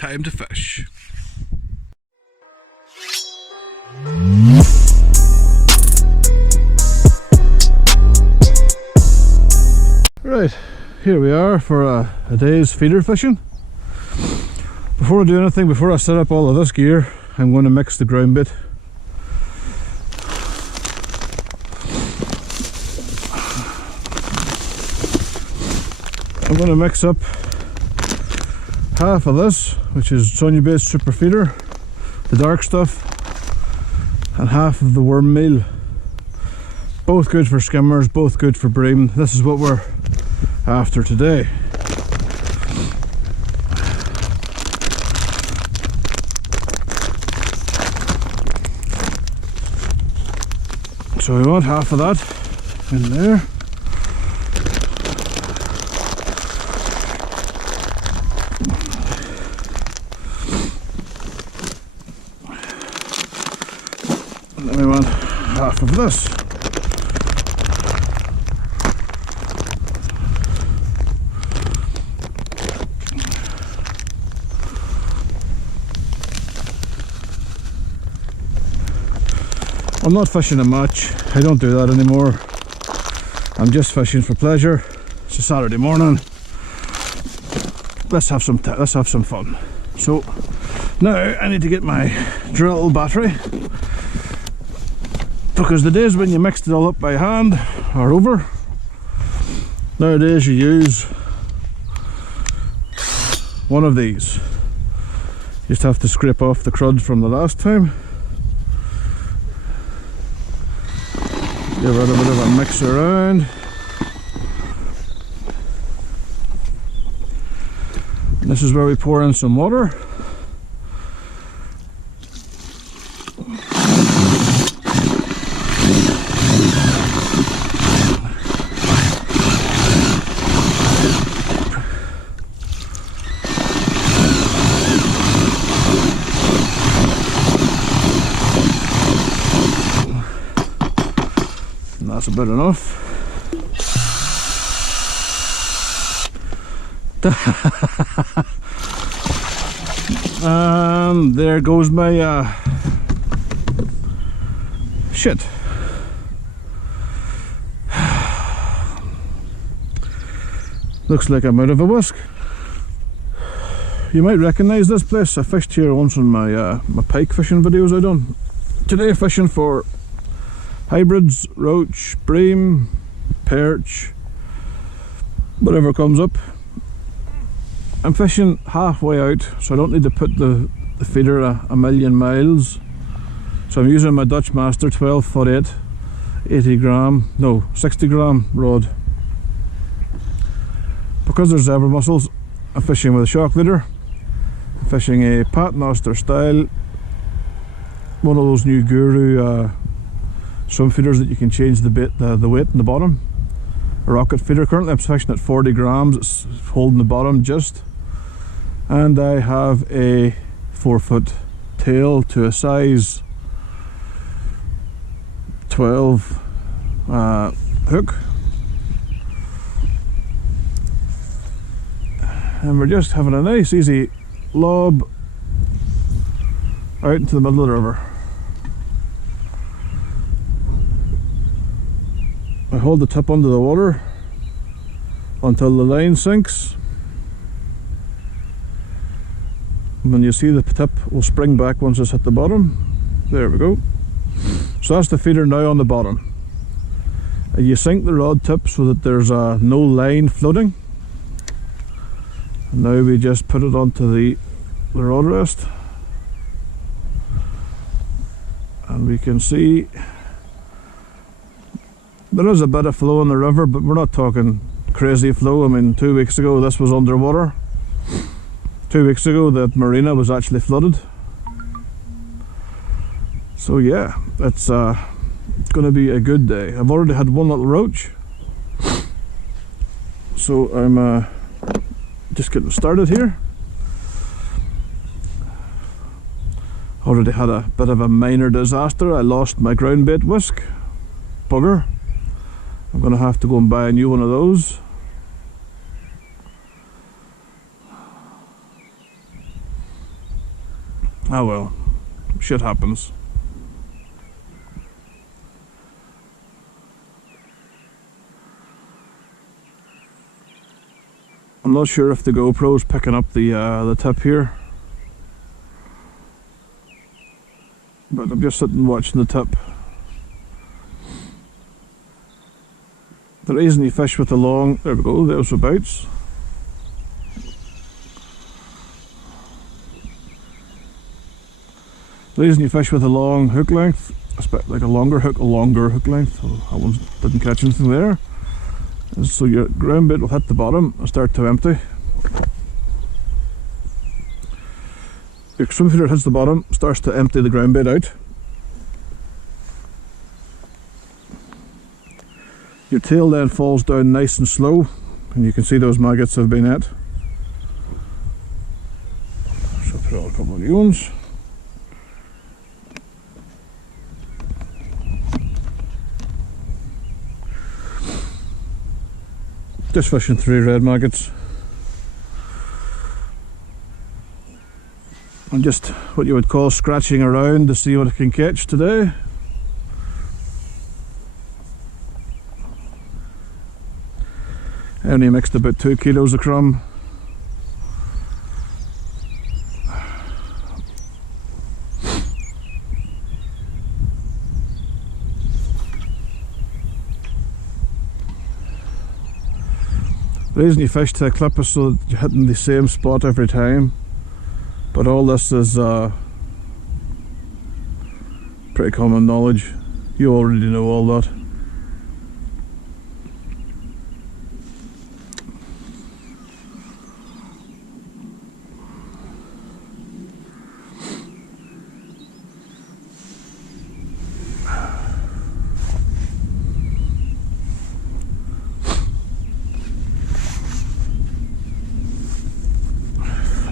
time to fish. Right, here we are for a day's feeder fishing. Before I do anything, before I set up all of this gear, I'm going to mix the groundbait. I'm going to mix up half of this, which is Sonia based super feeder, the dark stuff, and half of the worm meal. Both good for skimmers, both good for bream. This is what we're after today. So we want half of that in there. And then we want half of this. I'm not fishing a match. I don't do that anymore. I'm just fishing for pleasure. It's a Saturday morning. Let's have some fun. So now I need to get my drill battery, because the days when you mixed it all up by hand are over. Nowadays you use one of these. You just have to scrape off the crud from the last time. Give it a bit of a mix around. And this is where we pour in some water. That's about enough. And there goes my shit. Looks like I'm out of a whisk. You might recognise this place. I fished here once on my my pike fishing videos I done. Today fishing for hybrids, roach, bream, perch, whatever comes up. I'm fishing halfway out, so I don't need to put the feeder a million miles. So I'm using my Dutch Master 12'8", 60 gram rod. Because there's zebra mussels, I'm fishing with a shock leader. I'm fishing a Paternoster style, one of those new Guru swim feeders that you can change the weight in the bottom. A rocket feeder. Currently I'm fishing at 40 grams, it's holding the bottom just. And I have a 4-foot tail to a size 12 hook. And we're just having a nice easy lob out into the middle of the river. I hold the tip under the water until the line sinks. And then you see the tip will spring back once it's hit the bottom. There we go. So that's the feeder now on the bottom. And you sink the rod tip so that there's no line floating. And now we just put it onto the rod rest. And we can see there is a bit of flow in the river, but we're not talking crazy flow. I mean, 2 weeks ago this was underwater. 2 weeks ago the marina was actually flooded. So yeah, it's going to be a good day. I've already had one little roach, so I'm just getting started here. Already had a bit of a minor disaster. I lost my groundbait whisk. Bugger. I'm going to have to go and buy a new one of those. Ah well, shit happens. I'm not sure if the GoPro's picking up the tip here, but I'm just sitting watching the tip. The reason you fish with the long, there we go, there's the bites. The reason you fish with a long hook length, like a longer hook length, oh, that one didn't catch anything there, is so your ground bait will hit the bottom and start to empty. Your swim feeder hits the bottom, starts to empty the ground bait out. Your tail then falls down nice and slow, and you can see those maggots have been at. So put on a couple of new ones. Just fishing 3 red maggots. And just what you would call scratching around to see what I can catch today. Erne mixed about 2 kilos of crumb. The reason you fish to a clip is so that you're hitting the same spot every time, but all this is pretty common knowledge. You already know all that.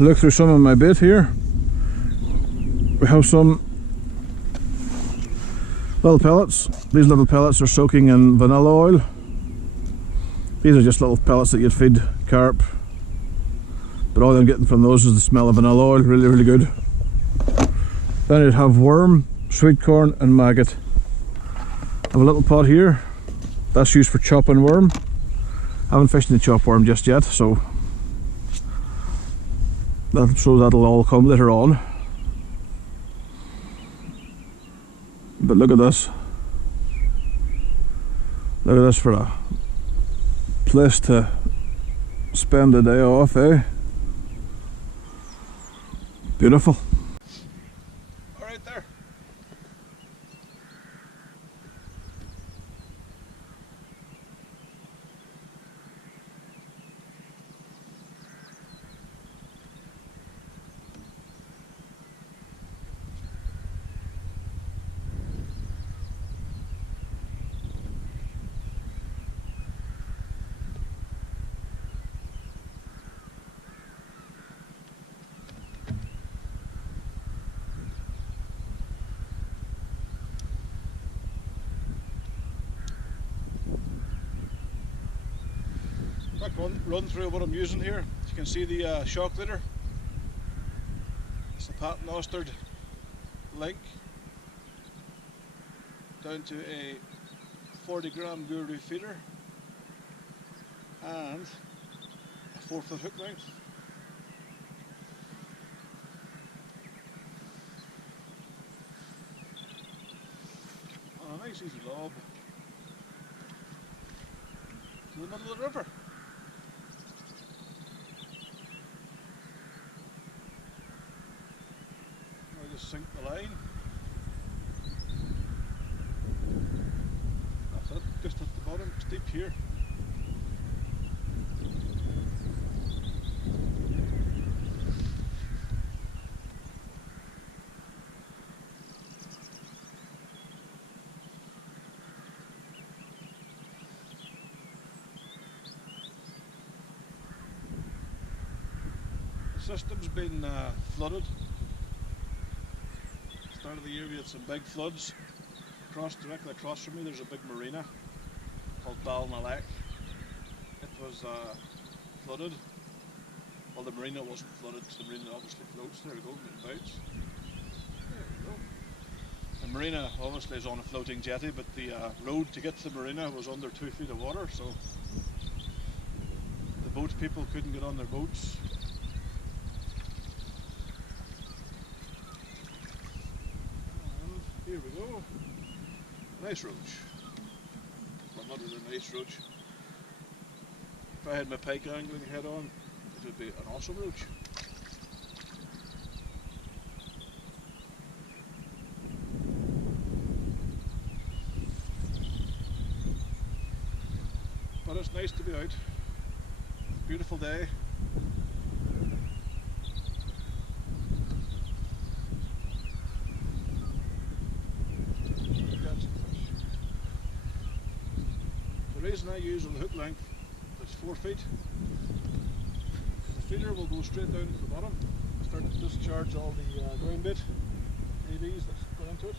Look through some of my bait here. We have some little pellets. These little pellets are soaking in vanilla oil. These are just little pellets that you'd feed carp, but all I'm getting from those is the smell of vanilla oil. Really, really good. Then you'd have worm, sweet corn and maggot. I have a little pot here. That's used for chopping worm. I haven't fished any chop worm just yet, so that'll all come later on. But look at this. Look at this for a place to spend a day off, eh? Beautiful. Alright there. Quick run through what I'm using here. You can see the shock leader. It's a patent ostered link down to a 40-gram guru feeder and a 4-foot hook length. And a nice easy lob in the middle of the river. Sink the line. That's it, just at the bottom, steep here. The system's been flooded. Start of the year we had some big floods. Directly across from me there's a big marina called Balnalek. It was flooded. Well, the marina wasn't flooded because the marina obviously floats. There we go, getting boats. The marina obviously is on a floating jetty, but the road to get to the marina was under 2 feet of water, so the boat people couldn't get on their boats. And here we go. Nice roach. Well, not really a nice roach. If I had my pike angling head on, it would be an awesome roach. But it's nice to be out. Beautiful day. The reason I use on the hook length is 4 feet. The feeder will go straight down to the bottom, start to discharge all the groundbait ABs that's gone into it.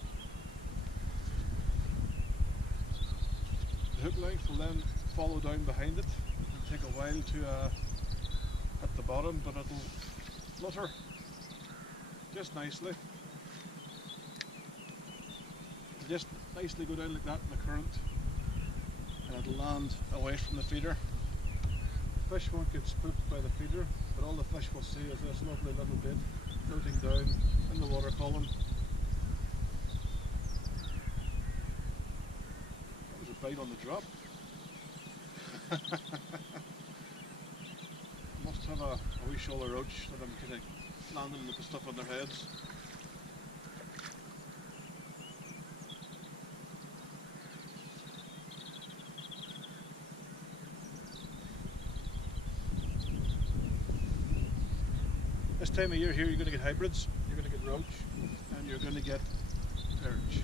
The hook length will then follow down behind it and take a while to hit the bottom, but it'll flutter just nicely. It'll just nicely go down like that in the current, and it'll land away from the feeder. The fish won't get spooked by the feeder, but all the fish will see is this lovely little bit floating down in the water column. That was a bite on the drop. Must have a wee shoaler roach that I'm kind of landing with the stuff on their heads. This time of year here you're going to get hybrids, you're going to get roach, and you're going to get perch.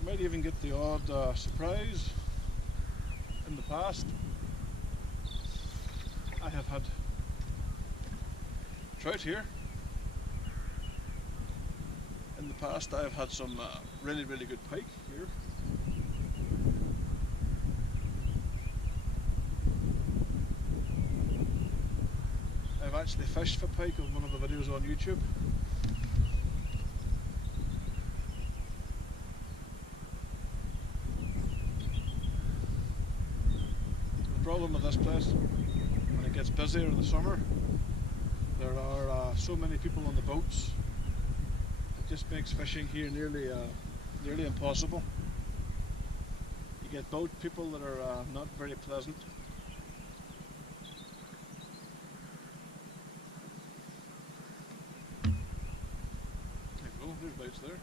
You might even get the odd surprise. In the past, I have had trout here. In the past, I have had some really good pike here. I've actually fished for pike on one of the videos on YouTube. The problem with this place, when it gets busier in the summer, there are so many people on the boats. It just makes fishing here nearly impossible. You get boat people that are not very pleasant. There you go, there's bites there.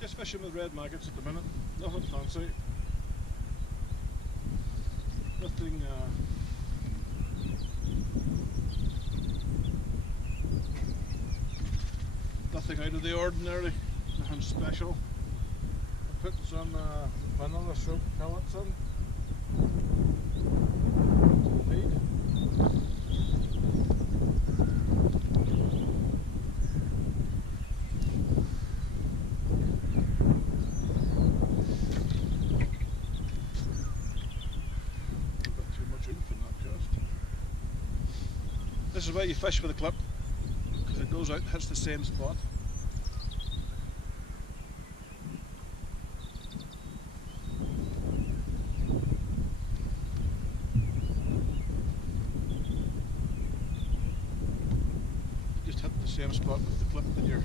Just fishing with red maggots at the minute, nothing fancy, nothing nothing out of the ordinary, nothing special. I'm putting some vanilla soap pellets in to the feed. This is why you fish with a clip, because it goes out and hits the same spot. You just hit the same spot with the clip that you're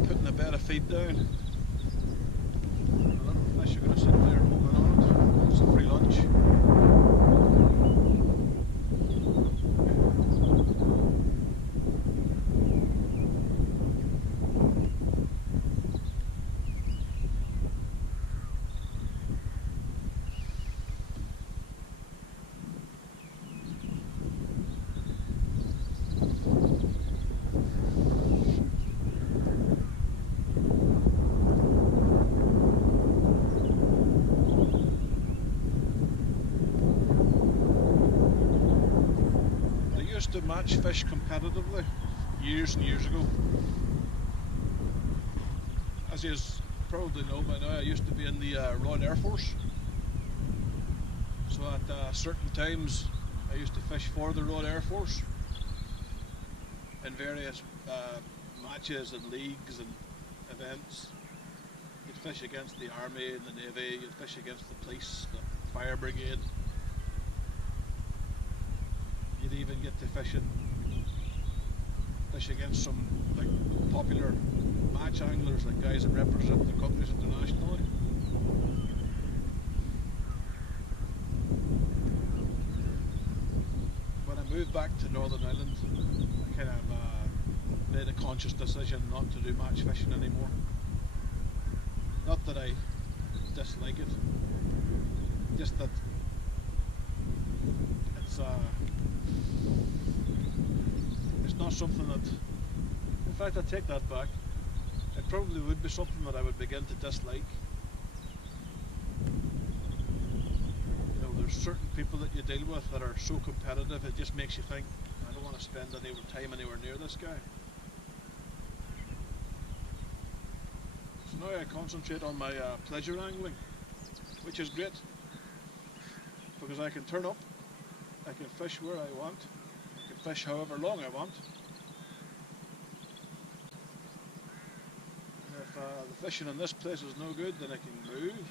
putting a bed of feed down. And the little fish are going to sit there holding on. It's a free lunch. used to match fish competitively years and years ago. As you probably know by now, I used to be in the Royal Air Force. So at certain times I used to fish for the Royal Air Force in various matches and leagues and events. You'd fish against the Army and the Navy, you'd fish against the police, the fire brigade. You'd even get to fish against some like popular match anglers, like guys that represent their countries internationally. When I moved back to Northern Ireland, I kind of made a conscious decision not to do match fishing anymore. Not that I dislike it, just that it's not something that, in fact I take that back, it probably would be something that I would begin to dislike. You know, there's certain people that you deal with that are so competitive, it just makes you think, I don't want to spend any time anywhere near this guy. So now I concentrate on my pleasure angling, which is great, because I can turn up, I can fish where I want, I can fish however long I want. And if the fishing in this place is no good, then I can move.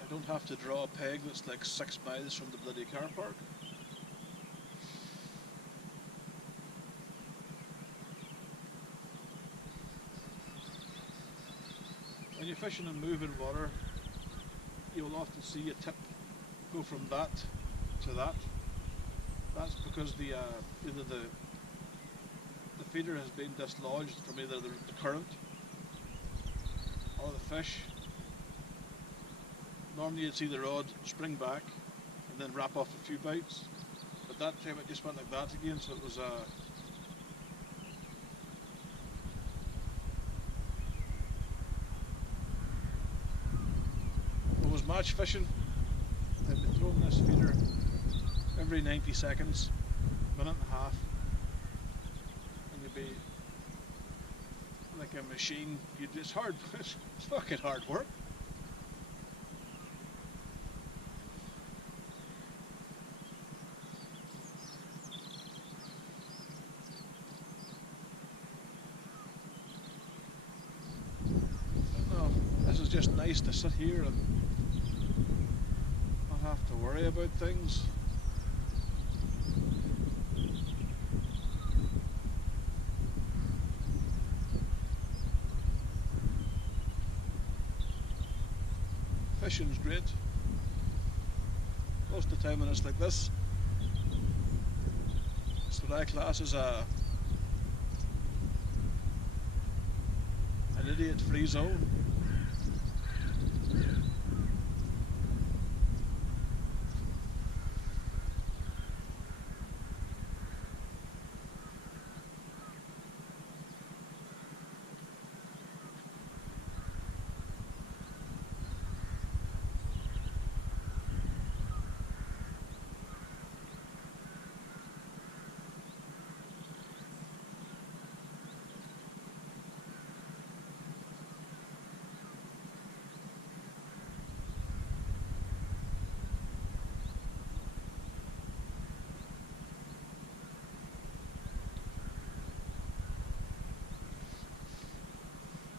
I don't have to draw a peg that's like 6 miles from the bloody car park. When you're fishing in moving water, you'll often see a tip go from that to that. That's because either the feeder has been dislodged from either the current or the fish. Normally you'd see the rod spring back and then wrap off a few bites, but that time it just went like that again, so it was match fishing. I'd be throwing this feeder every 90 seconds, minute and a half, and you'd be like a machine. It's hard, it's fucking hard work. But no, this is just nice to sit here and have to worry about things. Fishing's great. Most of the time when it's like this, it's what I class as an idiot-free zone.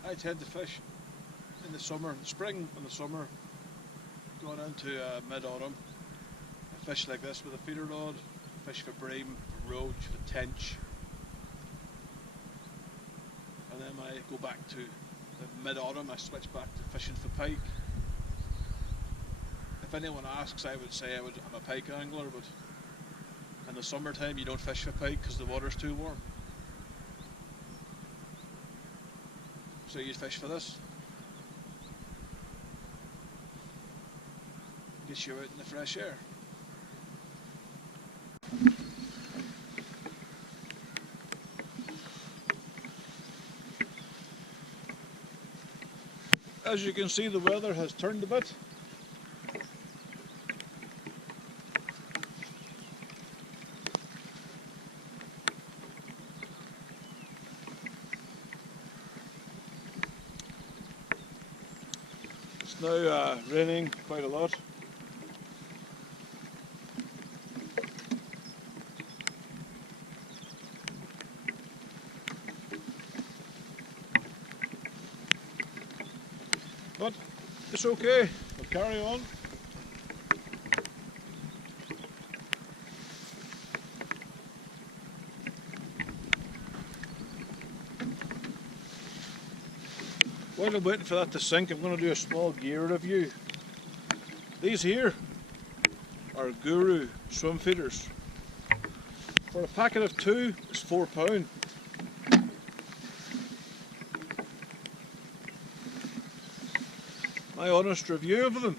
I tend to fish in the summer, spring and the summer, going into mid-autumn. I fish like this with a feeder rod, fish for bream, for roach, for tench, and then I go back to the mid-autumn, I switch back to fishing for pike. If anyone asks, I would say I'm a pike angler, but in the summertime you don't fish for pike because the water's too warm. So you fish for this. Gets you out in the fresh air. As you can see, the weather has turned a bit. It's now raining quite a lot. But it's okay, we'll carry on. While I'm waiting for that to sink, I'm going to do a small gear review. These here are Guru swim feeders. For a packet of 2, it's £4. My honest review of them.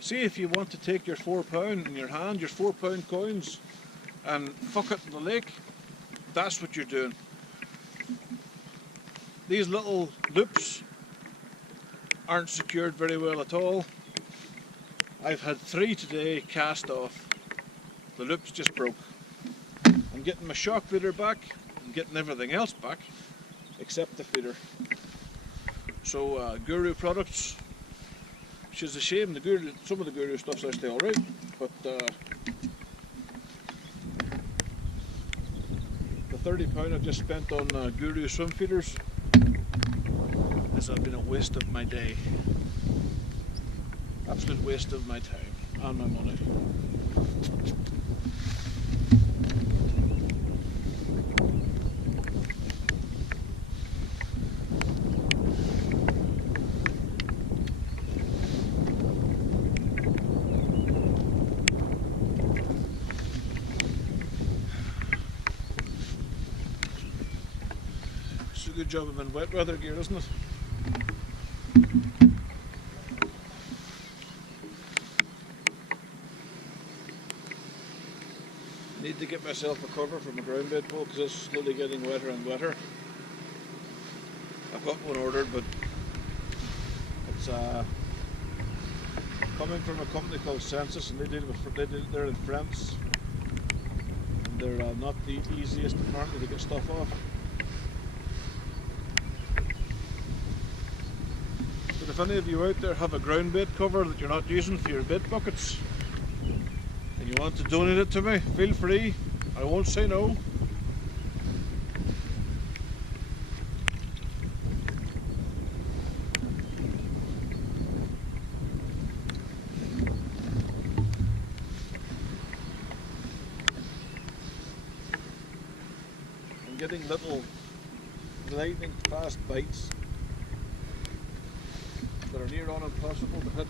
See, if you want to take your £4 in your hand, your £4 coins, and fuck it in the lake, that's what you're doing. These little loops aren't secured very well at all. I've had 3 today cast off. The loops just broke. I'm getting my shock feeder back, I'm getting everything else back, except the feeder. So Guru products, which is a shame. Some of the Guru stuff's actually alright, but the £30 I've just spent on Guru swim feeders has been a waste of my day. Absolute waste of my time and my money. It's a good job I'm in wet weather gear, isn't it? Need to get myself a cover for my groundbait pole because it's slowly getting wetter and wetter. I've got one ordered, but it's coming from a company called Census, and they're in France, and they're not the easiest apparently to get stuff off. But if any of you out there have a groundbait cover that you're not using for your bait buckets, and you want to donate it to me, feel free. I won't say no. I'm getting little lightning fast bites that are near on impossible to hit.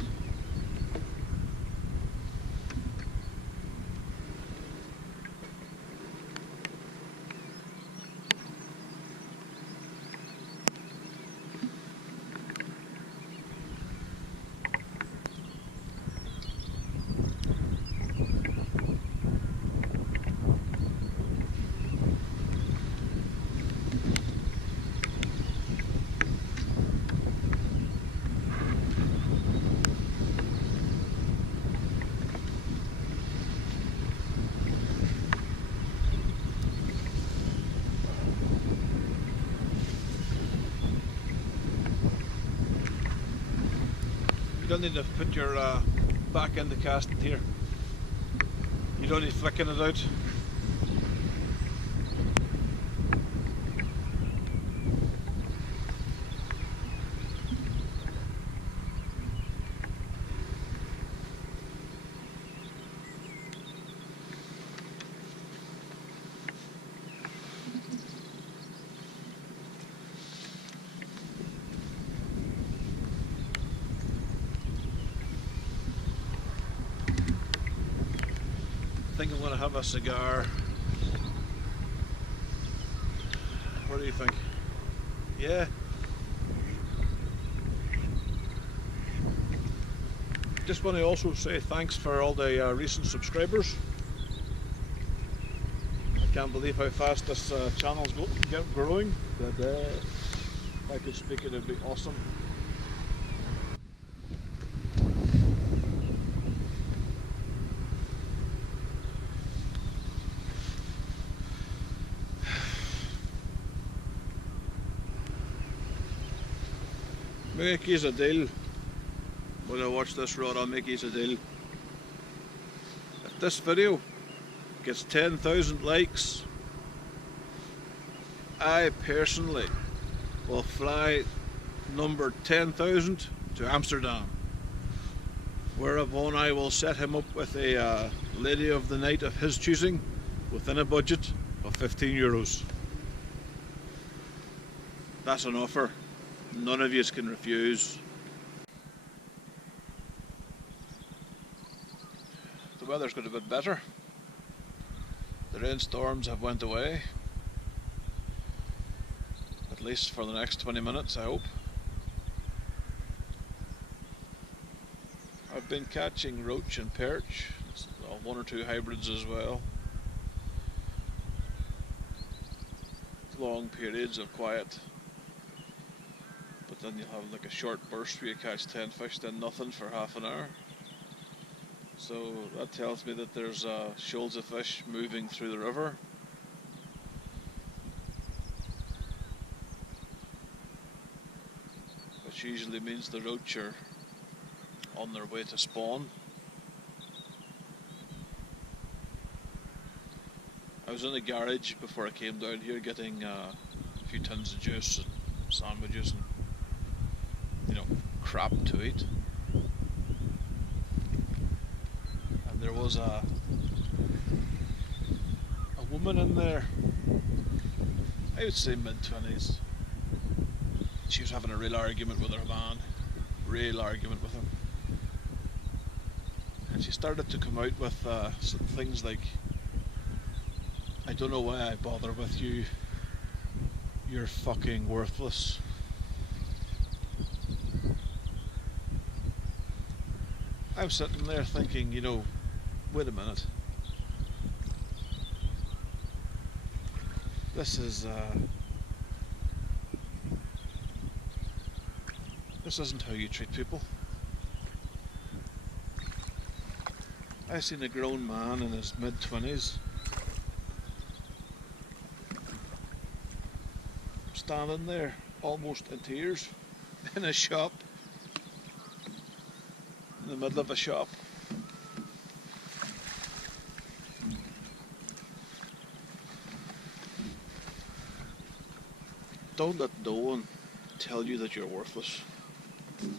You don't need to put your back end of casting here. You don't need flicking it out. I think I'm going to have a cigar. What do you think? Yeah. Just want to also say thanks for all the recent subscribers. I can't believe how fast this channel's growing. But if I could speak it, it'd be awesome. Make yous a deal. When I watch this rod, I'll make yous a deal. If this video gets 10,000 likes, I personally will fly number 10,000 to Amsterdam, whereupon I will set him up with a lady of the night of his choosing within a budget of €15. That's an offer none of yous can refuse. The weather's got a bit better. The rainstorms have went away, at least for the next 20 minutes, I hope. I've been catching roach and perch, one or two hybrids as well. Long periods of quiet, but then you'll have like a short burst where you catch 10 fish, then nothing for half an hour. So that tells me that there's shoals of fish moving through the river. Which usually means the roach are on their way to spawn. I was in the garage before I came down here getting a few tins of juice and sandwiches and, you know, crap to eat. And there was a woman in there, I would say mid-20s. She was having a real argument with her man, real argument with him. And she started to come out with some things like, I don't know why I bother with you, you're fucking worthless. I'm sitting there thinking, you know, wait a minute. This isn't how you treat people. I've seen a grown man in his mid-20s standing there almost in tears in a shop, in the middle of a shop. Don't let no one tell you that you're worthless. And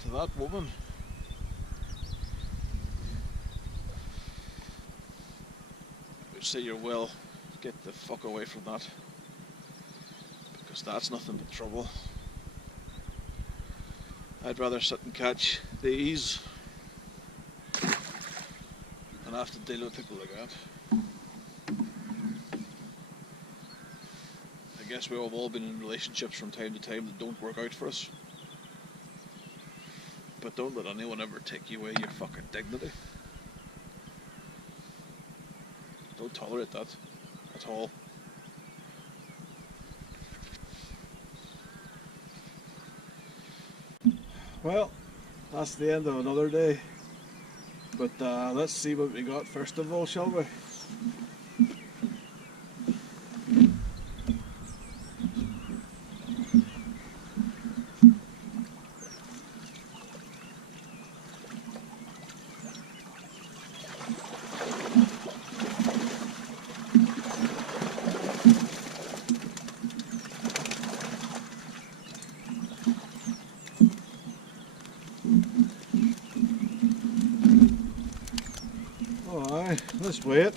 to that woman, I would say you're well, get the fuck away from that, because that's nothing but trouble. I'd rather sit and catch these than have to deal with people like that. I guess we've all been in relationships from time to time that don't work out for us. But don't let anyone ever take you away your fucking dignity. Don't tolerate that at all. Well, that's the end of another day. But let's see what we got first of all, shall we? Alright, let's wait.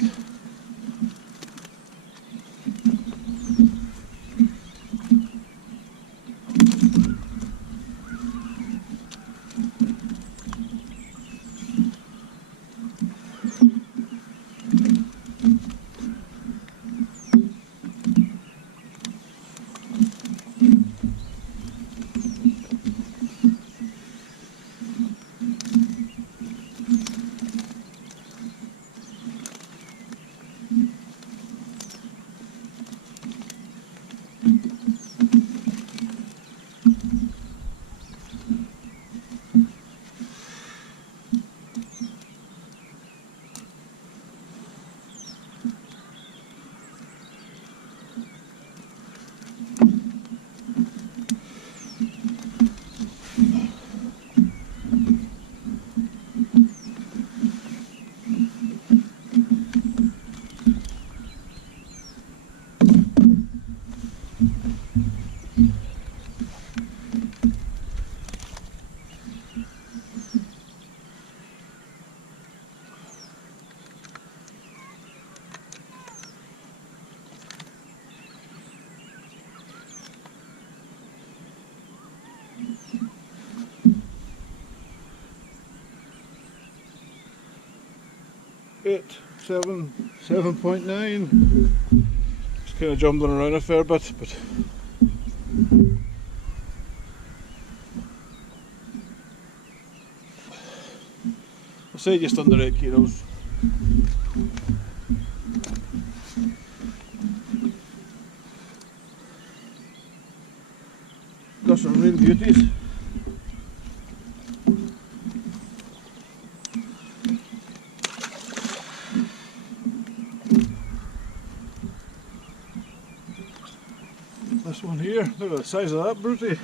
8, 7, 7.9. Just kind of jumbling around a fair bit, but I'll say just under 8 kilos. Got some real beauties. This one here, look at the size of that brute.